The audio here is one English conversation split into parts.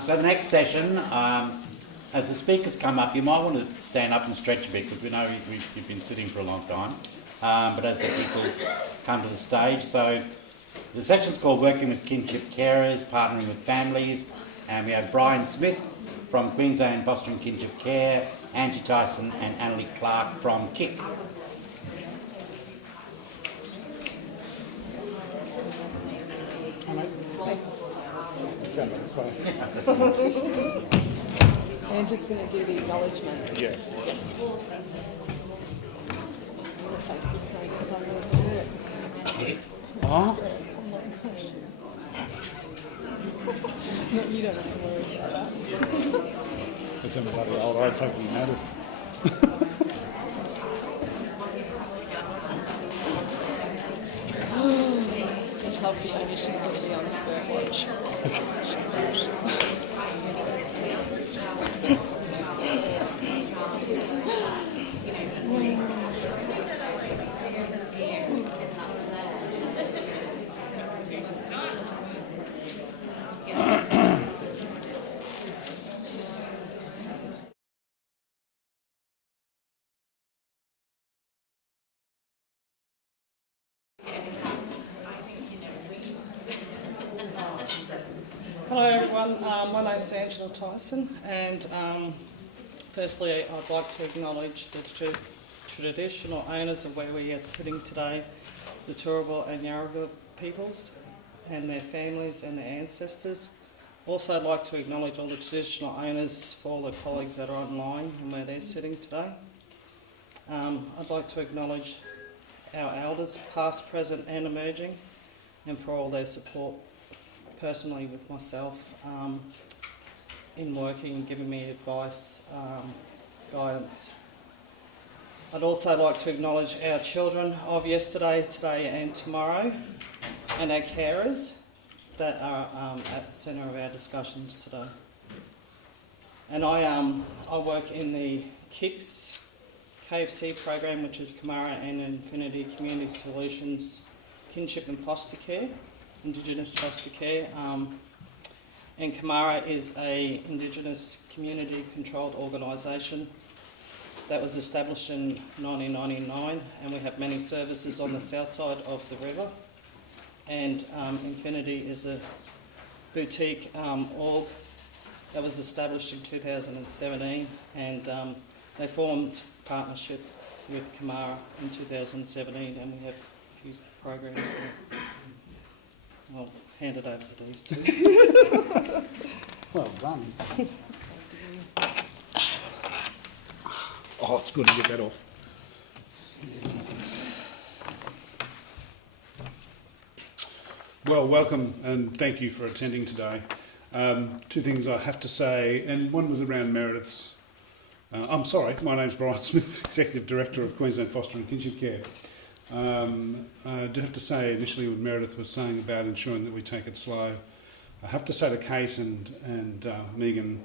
So the next session, as the speakers come up, you might want to stand up and stretch a bit because we know you've been sitting for a long time. But as the people come to the stage, so the session's called Working with Kinship Carers, Partnering with Families, and we have Bryan Smith from Queensland Fostering Kinship Care, Ange, Tyson and Annaley Clarke from KIC. Ange's going to do the acknowledgement. Yeah. Oh? No, you don't have to worry about that. It's in bloody old I taking notice. I tell Fiona she's going to be on the skirt watch. Hello everyone, my name's Ange Tyson, and firstly I'd like to acknowledge the traditional owners of where we are sitting today, the Turrbal and Yarraville peoples and their families and their ancestors. Also I'd like to acknowledge all the traditional owners for all the colleagues that are online and where they're sitting today. I'd like to acknowledge our elders, past, present and emerging, and for all their support personally with myself in working and giving me advice, guidance. I'd also like to acknowledge our children of yesterday, today and tomorrow, and our carers that are at the centre of our discussions today. And I work in the KICS KFC program, which is Kummara and Infinity Community Solutions Kinship and Foster Care, Indigenous foster care, and Kummara is a Indigenous community controlled organisation that was established in 1999, and we have many services on the south side of the river. And Infinity is a boutique org that was established in 2017, and they formed partnership with Kummara in 2017, and we have a few programs there. I'll hand it over to these two. Well done. Oh, it's good to get that off. Well, welcome and thank you for attending today. Two things I have to say, and one was around Meredith's. I'm sorry, my name's Bryan Smith, Executive Director of Queensland Fostering Kinship Care. I do have to say, initially what Meredith was saying about ensuring that we take it slow, I have to say to Kate and Megan,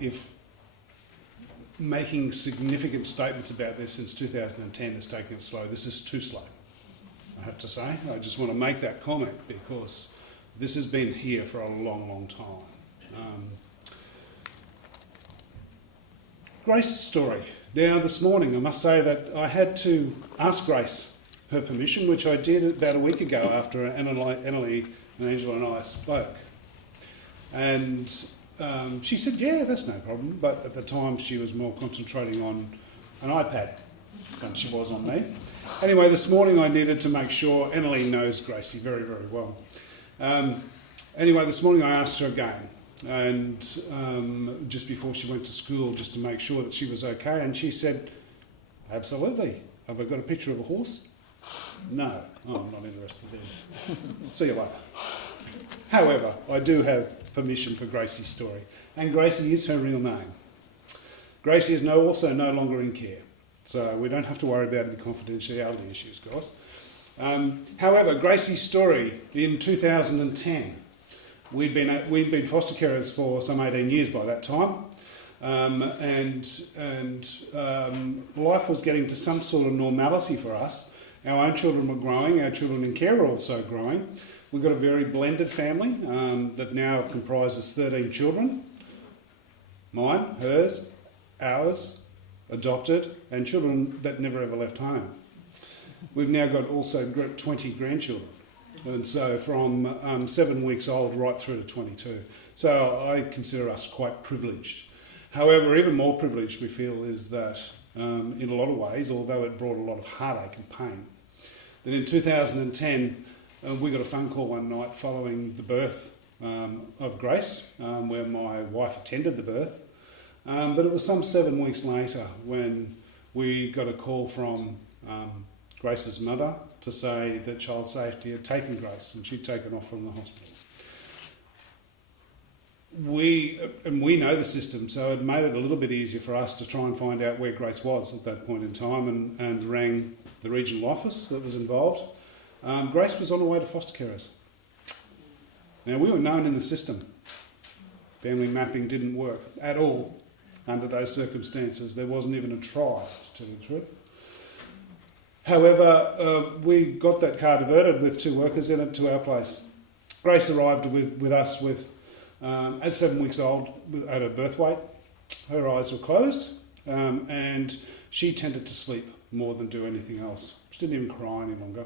if making significant statements about this since 2010 has taken it slow, this is too slow, I have to say. I just want to make that comment because this has been here for a long, long time. Grace's story. Now, this morning, I must say that I had to ask Grace her permission, which I did about a week ago after Annaley and Angela and I spoke. And she said, yeah, that's no problem. But at the time, she was more concentrating on an iPad than she was on me. Anyway, this morning I needed to make sure Annaley knows Gracie very, very well. Anyway, this morning I asked her again. And just before she went to school, just to make sure that she was okay, and she said, absolutely. Have I got a picture of a horse? No. Oh, I'm not interested in. See you later. However, I do have permission for Gracie's story, and Gracie is her real name. Gracie is also no longer in care, so we don't have to worry about any confidentiality issues, guys. However, Gracie's story in 2010. We'd been foster carers for some 18 years by that time, and life was getting to some sort of normality for us. Our own children were growing, our children in care were also growing. we've got a very blended family that now comprises 13 children. Mine, hers, ours, adopted, and children that never ever left home. We've now got also 20 grandchildren, and so from 7 weeks old right through to 22. So I consider us quite privileged. However, even more privileged we feel is that in a lot of ways, although it brought a lot of heartache and pain, that in 2010 we got a phone call one night following the birth of Grace, where my wife attended the birth. But it was some 7 weeks later when we got a call from Grace's mother to say that Child Safety had taken Grace and she'd taken off from the hospital. We know the system, so it made it a little bit easier for us to try and find out where Grace was at that point in time, and rang the regional office that was involved. Grace was on her way to foster carers. Now, we were known in the system. Family mapping didn't work at all under those circumstances. There wasn't even a try, to tell you the truth. However, we got that car diverted with 2 workers in it to our place. Grace arrived with us at 7 weeks old at her birth weight. Her eyes were closed and she tended to sleep more than do anything else. She didn't even cry any longer.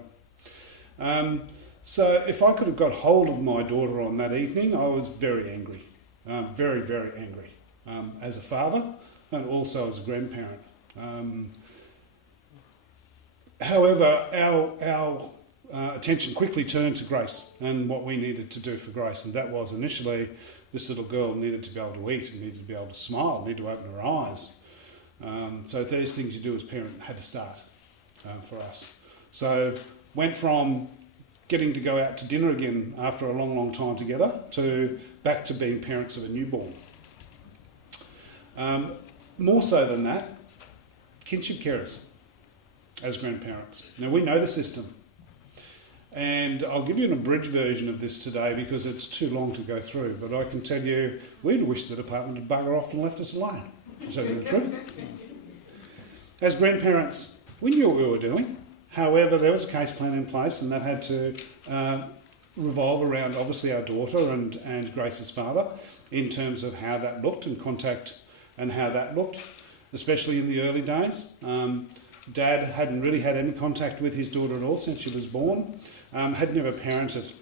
So if I could have got hold of my daughter on that evening, I was very angry, very, very angry, as a father and also as a grandparent. However, our attention quickly turned to Grace and what we needed to do for Grace, and that was initially this little girl needed to be able to eat and needed to be able to smile, needed to open her eyes. So those things you do as a parent had to start for us. So went from getting to go out to dinner again after a long, long time together to back to being parents of a newborn. More so than that, kinship carers as grandparents. Now, we know the system. And I'll give you an abridged version of this today because it's too long to go through, but I can tell you we'd wish the department had bugger off and left us alone, to tell you the truth. As grandparents, we knew what we were doing. However, there was a case plan in place and that had to revolve around obviously our daughter and Grace's father in terms of how that looked and contact and how that looked, especially in the early days. Dad hadn't really had any contact with his daughter at all since she was born, had never parented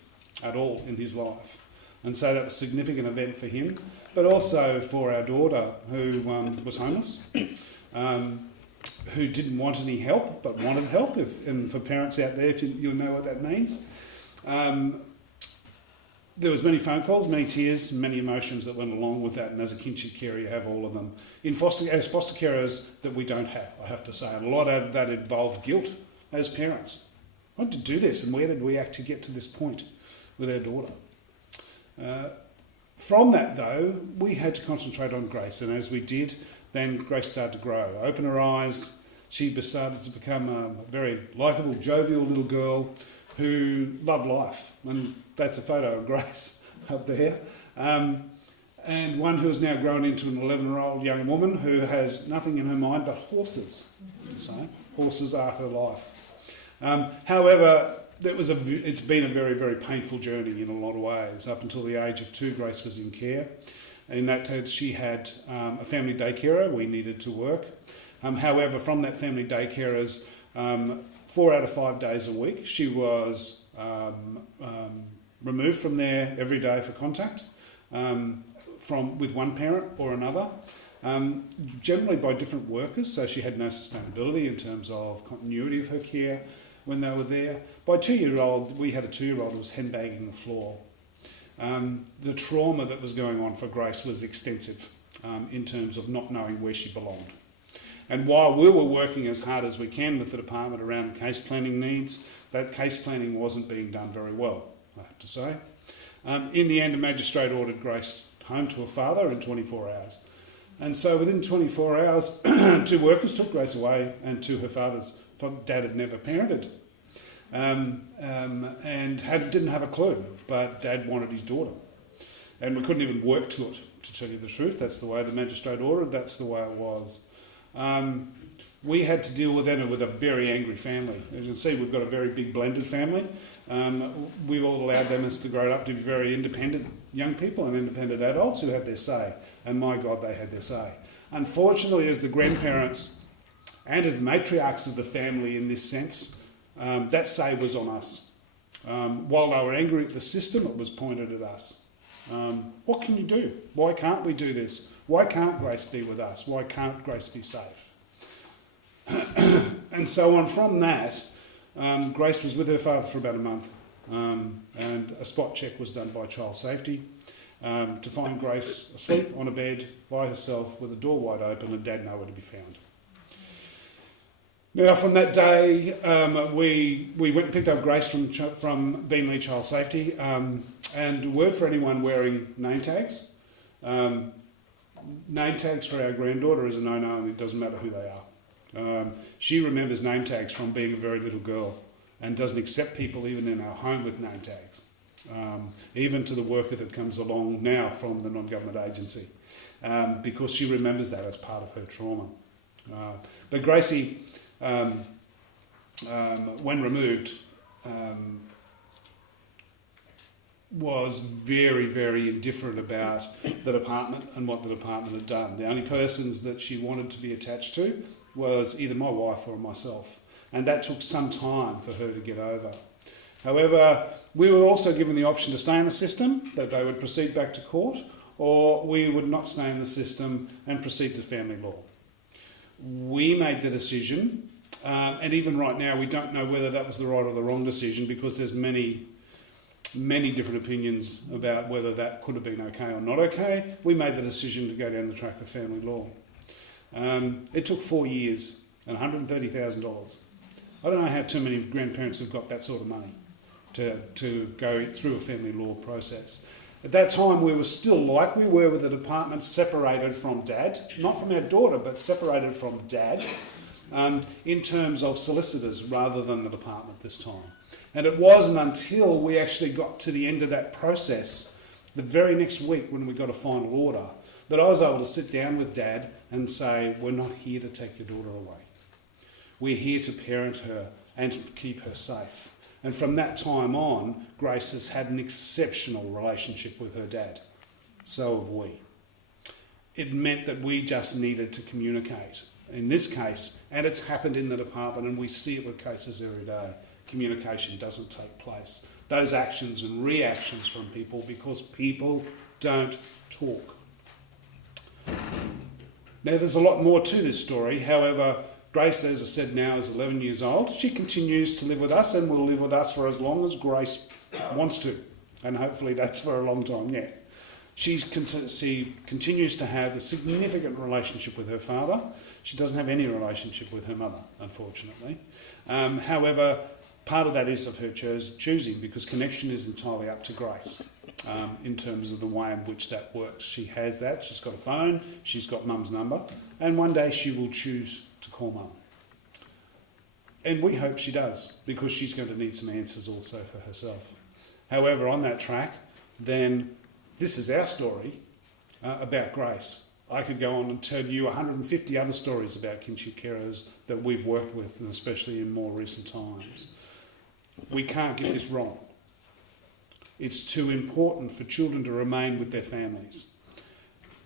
at all in his life. And so that was a significant event for him, but also for our daughter who was homeless, who didn't want any help but wanted help. And for parents out there, if you'll know what that means. There was many phone calls, many tears, many emotions that went along with that, and as a kinship carer you have all of them. As foster carers that we don't have, I have to say. And a lot of that involved guilt as parents. Why did we do this and where did we actually get to this point with our daughter? From that though, we had to concentrate on Grace, and as we did, then Grace started to grow. Open her eyes, she started to become a very likeable, jovial little girl who loved life, and that's a photo of Grace up there. And one who has now grown into an 11-year-old young woman who has nothing in her mind but horses. So horses are her life. However, it's been a very, very painful journey in a lot of ways. Up until the age of 2, Grace was in care. In that case, she had a family day carer. We needed to work. However, from that family day carers, 4 out of 5 days a week, she was removed from there every day for contact with one parent or another, generally by different workers, so she had no sustainability in terms of continuity of her care when they were there. By 2-year-old, we had a 2-year-old who was handbagging the floor. The trauma that was going on for Grace was extensive in terms of not knowing where she belonged. And while we were working as hard as we can with the department around case planning needs, that case planning wasn't being done very well, I have to say. In the end, a magistrate ordered Grace home to her father in 24 hours. And so within 24 hours, 2 workers took Grace away and to her father's. Dad had never parented and didn't have a clue, but Dad wanted his daughter. And we couldn't even work to it, to tell you the truth. That's the way the magistrate ordered, that's the way it was. we had to deal with Anna with a very angry family. As you can see, we've got a very big blended family. We've all allowed them as to grow up to be very independent young people and independent adults who had their say. And my God, they had their say. Unfortunately, as the grandparents and as the matriarchs of the family in this sense, that say was on us. While they were angry at the system, it was pointed at us. What can you do? Why can't we do this? Why can't Grace be with us? Why can't Grace be safe? And so on from that, Grace was with her father for about a month, and a spot check was done by child safety to find Grace asleep on a bed by herself with the door wide open and Dad nowhere to be found. Now, from that day, we went and picked up Grace from Beanley Child Safety, and word for anyone wearing name tags. Name tags for our granddaughter is a no-no, and it doesn't matter who they are. She remembers name tags from being a very little girl and doesn't accept people even in our home with name tags, even to the worker that comes along now from the non-government agency, because she remembers that as part of her trauma. But Gracie, when removed, was very, very indifferent about the department and what the department had done. The only persons that she wanted to be attached to was either my wife or myself, and that took some time for her to get over. However, we were also given the option to stay in the system, that they would proceed back to court, or we would not stay in the system and proceed to family law. We made the decision, and even right now we don't know whether that was the right or the wrong decision, because there's many different opinions about whether that could have been okay or not okay. We made the decision to go down the track of family law. It took 4 years and $130,000. I don't know how too many grandparents have got that sort of money to go through a family law process. At that time, we were still like we were with the department, separated from Dad, not from our daughter, but separated from Dad, in terms of solicitors rather than the department this time. And it wasn't until we actually got to the end of that process, the very next week when we got a final order, that I was able to sit down with Dad and say, we're not here to take your daughter away. We're here to parent her and to keep her safe. And from that time on, Grace has had an exceptional relationship with her dad. So have we. It meant that we just needed to communicate. In this case, and it's happened in the department, and we see it with cases every day, communication doesn't take place. Those actions and reactions from people, because people don't talk. Now, there's a lot more to this story. However, Grace, as I said, now is 11 years old. She continues to live with us and will live with us for as long as Grace wants to. And hopefully that's for a long time yet. She continues to have a significant relationship with her father. She doesn't have any relationship with her mother, unfortunately. However, part of that is of her choosing, because connection is entirely up to Grace in terms of the way in which that works. She has that. She's got a phone. She's got Mum's number. And one day she will choose to call Mum. And we hope she does, because she's going to need some answers also for herself. However, on that track, then this is our story about Grace. I could go on and tell you 150 other stories about kinship carers that we've worked with, and especially in more recent times. We can't get this wrong. It's too important for children to remain with their families.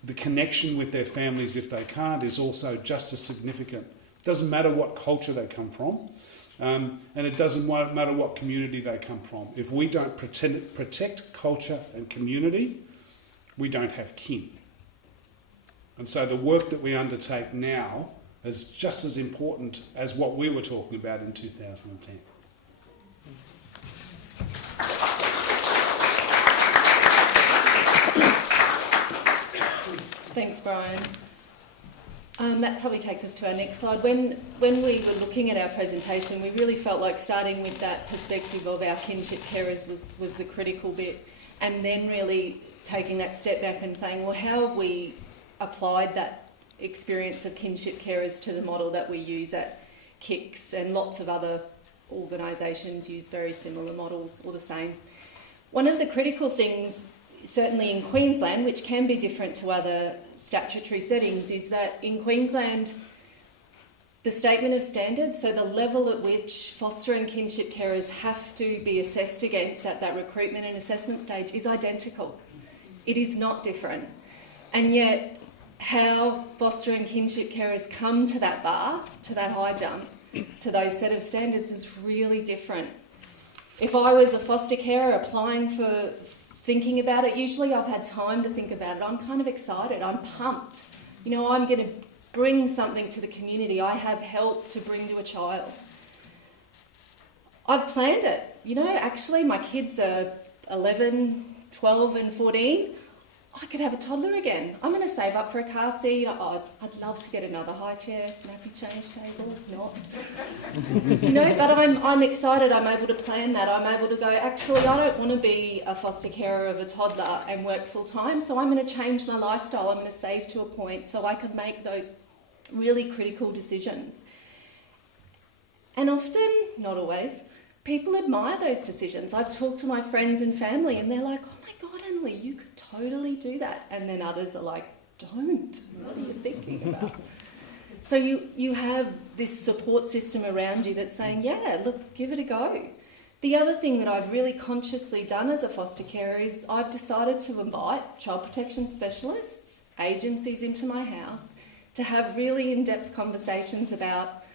The connection with their families, if they can't, is also just as significant. It doesn't matter what culture they come from, and it doesn't matter what community they come from. If we don't protect culture and community, we don't have kin. And so the work that we undertake now is just as important as what we were talking about in 2010. Thanks, Bryan. That probably takes us to our next slide. When we were looking at our presentation, we really felt like starting with that perspective of our kinship carers was the critical bit, and then really taking that step back and saying, well, how have we applied that experience of kinship carers to the model that we use at KICS, and lots of other organisations use very similar models or the same. One of the critical things, certainly in Queensland, which can be different to other statutory settings, is that in Queensland the statement of standards, so the level at which foster and kinship carers have to be assessed against at that recruitment and assessment stage is identical. It is not different. And yet, how foster and kinship carers come to that bar, to that high jump, to those set of standards is really different. If I was a foster carer applying for thinking about it, usually I've had time to think about it. I'm kind of excited. I'm pumped. You know, I'm going to bring something to the community. I have help to bring to a child. I've planned it. You know, actually my kids are 11, 12 and 14. I could have a toddler again. I'm going to save up for a car seat. Oh, I'd love to get another high chair, nappy change table, not. You know, but I'm excited. I'm able to plan that. I'm able to go, actually, I don't want to be a foster carer of a toddler and work full time, so I'm going to change my lifestyle. I'm going to save to a point so I can make those really critical decisions. And often, not always, people admire those decisions. I've talked to my friends and family and they're like, oh my God, Annaley, you could totally do that. And then others are like, don't. What are you thinking about? So you have this support system around you that's saying, yeah, look, give it a go. The other thing that I've really consciously done as a foster carer is I've decided to invite child protection specialists, agencies into my house to have really in-depth conversations about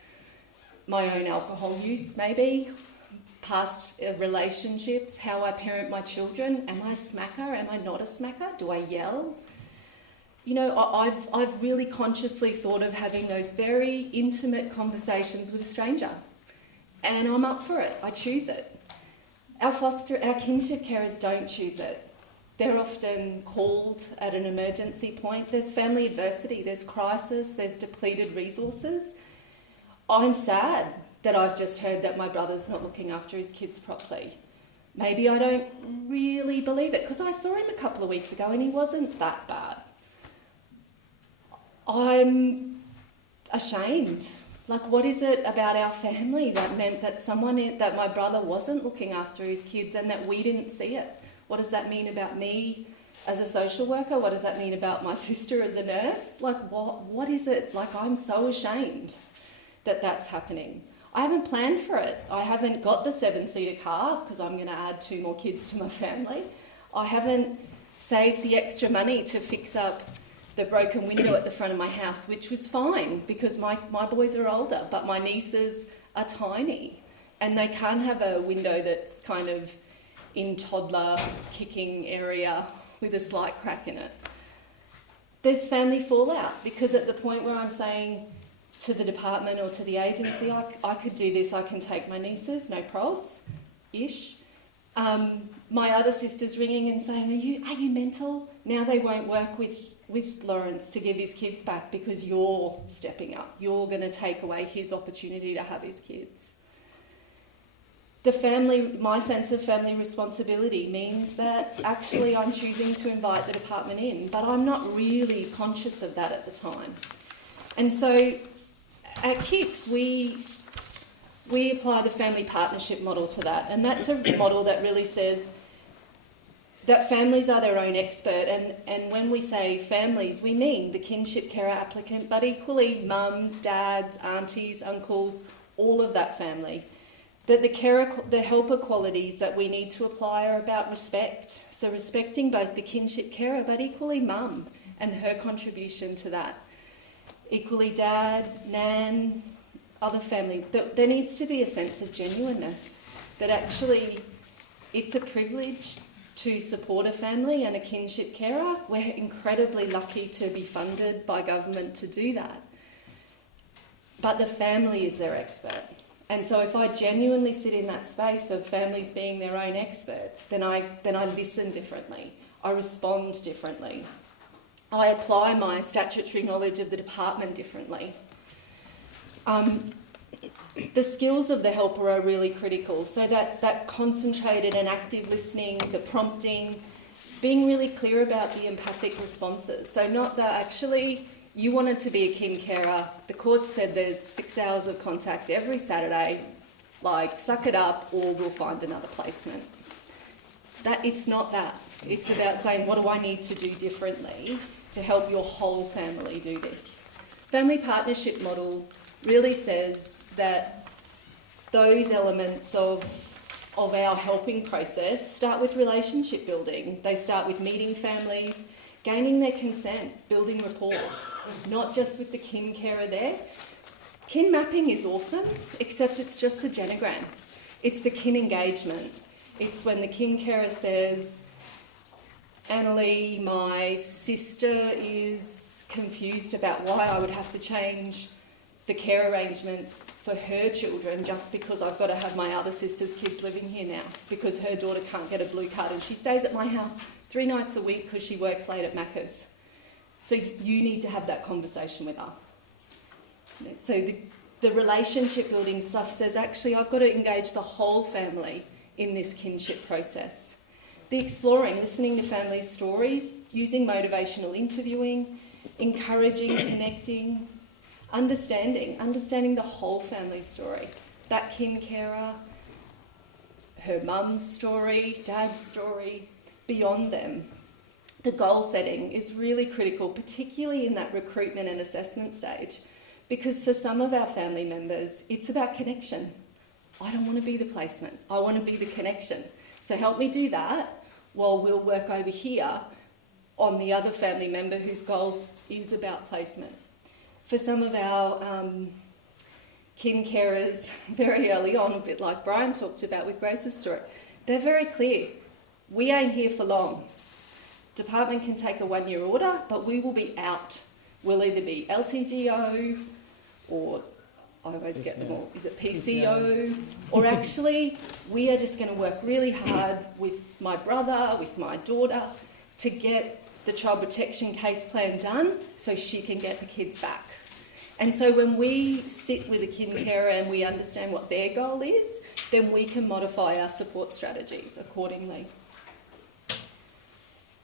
my own alcohol use maybe, past relationships, how I parent my children. Am I a smacker? Am I not a smacker? Do I yell? You know, I've really consciously thought of having those very intimate conversations with a stranger. And I'm up for it. I choose it. Our kinship carers don't choose it. They're often called at an emergency point. There's family adversity, there's crisis, there's depleted resources. I'm sad that I've just heard that my brother's not looking after his kids properly. Maybe I don't really believe it, because I saw him a couple of weeks ago and he wasn't that bad. I'm ashamed. Like, what is it about our family that meant that that my brother wasn't looking after his kids and that we didn't see it? What does that mean about me as a social worker? What does that mean about my sister as a nurse? Like, what is it? Like, I'm so ashamed that that's happening. I haven't planned for it. I haven't got the 7-seater car because I'm going to add 2 more kids to my family. I haven't saved the extra money to fix up the broken window at the front of my house, which was fine because my boys are older, but my nieces are tiny and they can't have a window that's kind of in toddler kicking area with a slight crack in it. There's family fallout because at the point where I'm saying to the department or to the agency, I could do this, I can take my nieces, no probs-ish. My other sister's ringing and saying, are you mental? Now they won't work with Lawrence to give his kids back because you're stepping up. You're going to take away his opportunity to have his kids. My sense of family responsibility means that actually I'm choosing to invite the department in, but I'm not really conscious of that at the time. And so at KICS, we apply the family partnership model to that, and that's a model that really says that families are their own expert, and when we say families, we mean the kinship carer applicant, but equally mums, dads, aunties, uncles, all of that family. That the helper qualities that we need to apply are about respect. So respecting both the kinship carer, but equally mum and her contribution to that. Equally dad, nan, other family. There needs to be a sense of genuineness, that actually it's a privilege to support a family and a kinship carer. We're incredibly lucky to be funded by government to do that. But the family is their expert. And so if I genuinely sit in that space of families being their own experts, then I listen differently. I respond differently. I apply my statutory knowledge of the department differently. The skills of the helper are really critical. So that concentrated and active listening, the prompting, being really clear about the empathic responses. So not that actually you wanted to be a kin carer, the court said there's 6 hours of contact every Saturday, like suck it up or we'll find another placement. It's not that. It's about saying, what do I need to do differently to help your whole family do this? Family partnership model really says that those elements of our helping process start with relationship building. They start with meeting families, gaining their consent, building rapport, not just with the kin carer there. Kin mapping is awesome, except it's just a genogram. It's the kin engagement. It's when the kin carer says, Annaley, my sister is confused about why I would have to change the care arrangements for her children just because I've got to have my other sister's kids living here now because her daughter can't get a blue card and she stays at my house 3 nights a week because she works late at Macca's. So you need to have that conversation with her. So the relationship building stuff says, actually, I've got to engage the whole family in this kinship process. The exploring, listening to family stories, using motivational interviewing, encouraging, connecting, understanding the whole family story. That kin carer, her mum's story, dad's story, beyond them. The goal setting is really critical, particularly in that recruitment and assessment stage, because for some of our family members, it's about connection. I don't want to be the placement. I want to be the connection. So help me do that while we'll work over here on the other family member whose goals is about placement. For some of our kin carers, very early on, a bit like Bryan talked about with Grace's story, they're very clear. We ain't here for long. Department can take a 1-year order, but we will be out. We'll either be LTGO or, I always get them all, is it PCO? Or actually, we are just going to work really hard with my brother, with my daughter, to get the child protection case plan done so she can get the kids back. And so when we sit with a kin carer and we understand what their goal is, then we can modify our support strategies accordingly.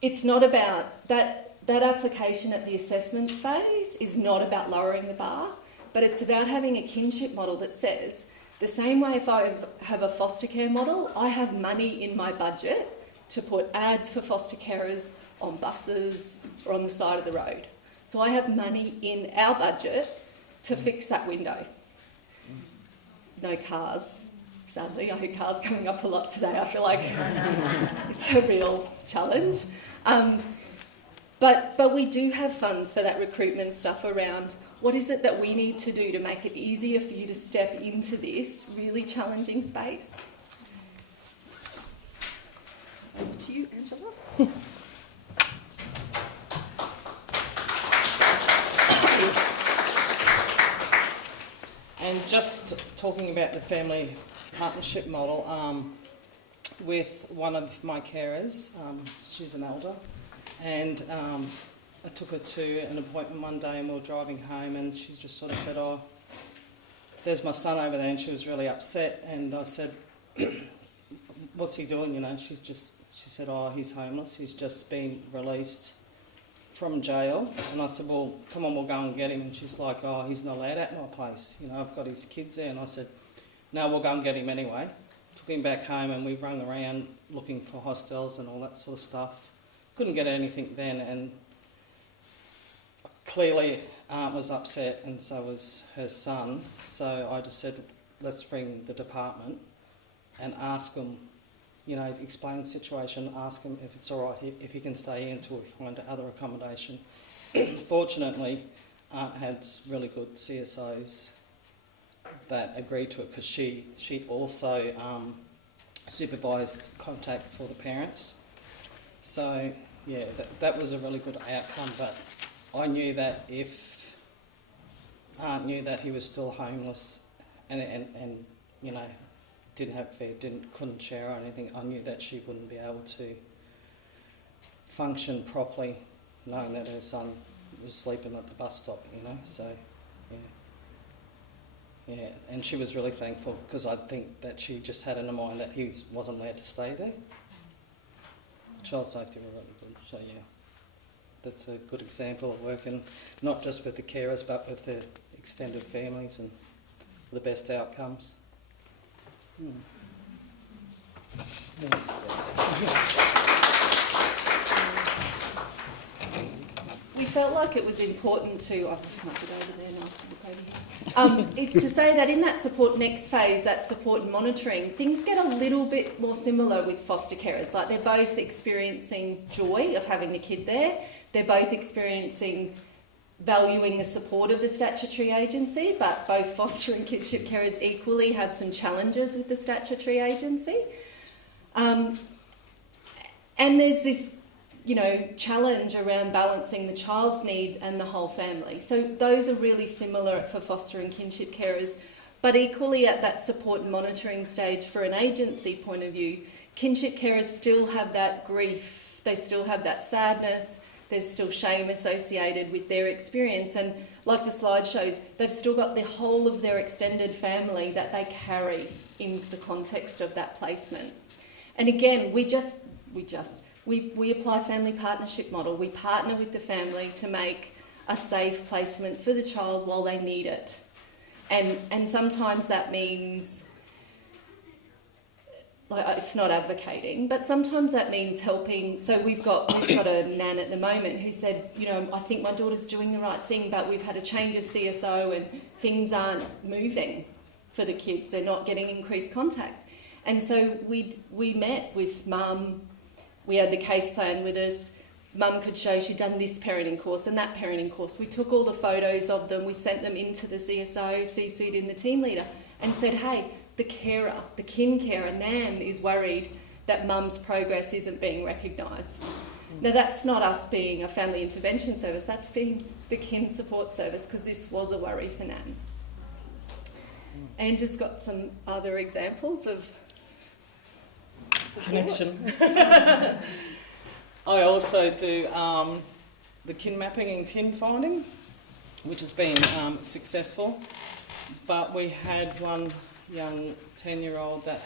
It's not about that application at the assessment phase is not about lowering the bar, but it's about having a kinship model that says, the same way if I have a foster care model, I have money in my budget to put ads for foster carers on buses or on the side of the road. So I have money in our budget to fix that window. No cars, sadly. I hear cars coming up a lot today. I feel like it's a real challenge. But we do have funds for that recruitment stuff around what is it that we need to do to make it easier for you to step into this really challenging space. Over to you, Angela. And just talking about the family partnership model, with one of my carers, she's an elder, and I took her to an appointment one day and we were driving home and she just sort of said, oh, there's my son over there, and she was really upset, and I said, what's he doing, you know? She said, oh, he's homeless, he's just been released from jail. And I said, well, come on, we'll go and get him. And she's like, oh, he's not allowed at my place, you know, I've got his kids there. And I said, no, we'll go and get him anyway. Took him back home and we rung around looking for hostels and all that sort of stuff. Couldn't get anything then, and clearly Aunt was upset and so was her son. So I just said, let's ring the department and ask them, you know, explain the situation, ask him if it's all right, if he can stay in until we find other accommodation. Fortunately, Aunt had really good CSOs that agreed to it, because she also supervised contact for the parents. So yeah, that was a really good outcome, but I knew that if Aunt knew that he was still homeless and you know, didn't have food, couldn't share or anything, I knew that she wouldn't be able to function properly, knowing that her son was sleeping at the bus stop, you know. So yeah, and she was really thankful, because I think that she just had in her mind that he wasn't allowed to stay there. Child safety were really good, so yeah, that's a good example of working not just with the carers but with the extended families and the best outcomes. Yes. we felt like it was important to, I might get over there now, look over here, is to say that in that support next phase, that support and monitoring, things get a little bit more similar with foster carers. Like they're both experiencing joy of having the kid there. They're both experiencing valuing the support of the statutory agency, but both foster and kinship carers equally have some challenges with the statutory agency. And there's this, challenge around balancing the child's needs and the whole family. So those are really similar for foster and kinship carers, but equally at that support and monitoring stage for an agency point of view, kinship carers still have that grief, they still have that sadness, there's still shame associated with their experience, and like the slide shows, they've still got the whole of their extended family that they carry in the context of that placement. And again, we apply family partnership model. We partner with the family to make a safe placement for the child while they need it. And sometimes that means, like, it's not advocating, but sometimes that means helping. So we've got a nan at the moment who said, I think my daughter's doing the right thing, but we've had a change of CSO and things aren't moving for the kids. They're not getting increased contact. And so we met with mum. We had the case plan with us. Mum could show she'd done this parenting course and that parenting course. We took all the photos of them, we sent them into the CSO, CC'd in the team leader, and said, hey, the carer, the kin carer, Nan, is worried that mum's progress isn't being recognised. Now, that's not us being a family intervention service, that's being the kin support service, because this was a worry for Nan. Ange's got some other examples of support. Connection. I also do the kin mapping and kin finding, which has been successful. But we had one young 10-year-old that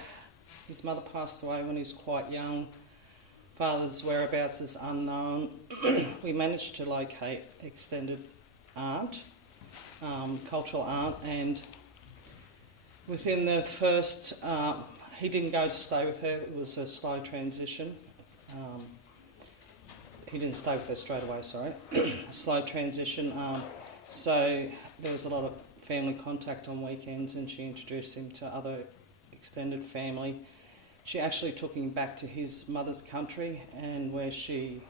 his mother passed away when he was quite young. Father's whereabouts is unknown. We managed to locate extended aunt, cultural aunt, and within the first, he didn't go to stay with her. It was a slow transition. He didn't stay with her straight away, sorry. Slow transition. So there was a lot of family contact on weekends, and she introduced him to other extended family. She actually took him back to his mother's country, and where she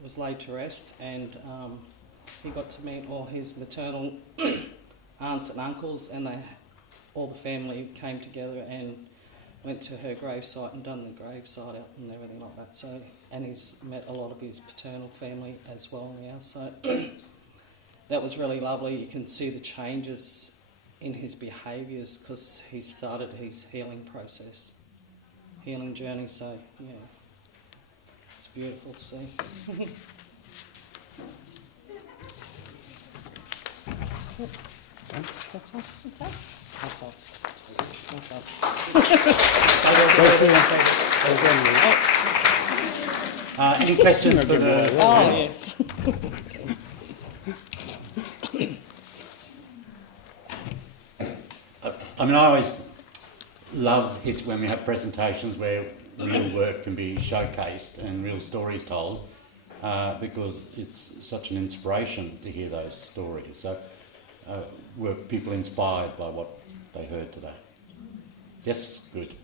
was laid to rest, and he got to meet all his maternal aunts and uncles, and all the family came together and went to her gravesite and done the gravesite out and everything like that. So, and he's met a lot of his paternal family as well now. So that was really lovely. You can see the changes in his behaviours because he started his healing process, healing journey. So yeah, it's beautiful to see. That's us. That's us. That's us. That's us. Any questions for the... Oh, yes. I mean, I always love it when we have presentations where real work can be showcased and real stories told, because it's such an inspiration to hear those stories. So were people inspired by what they heard today? Yes, good.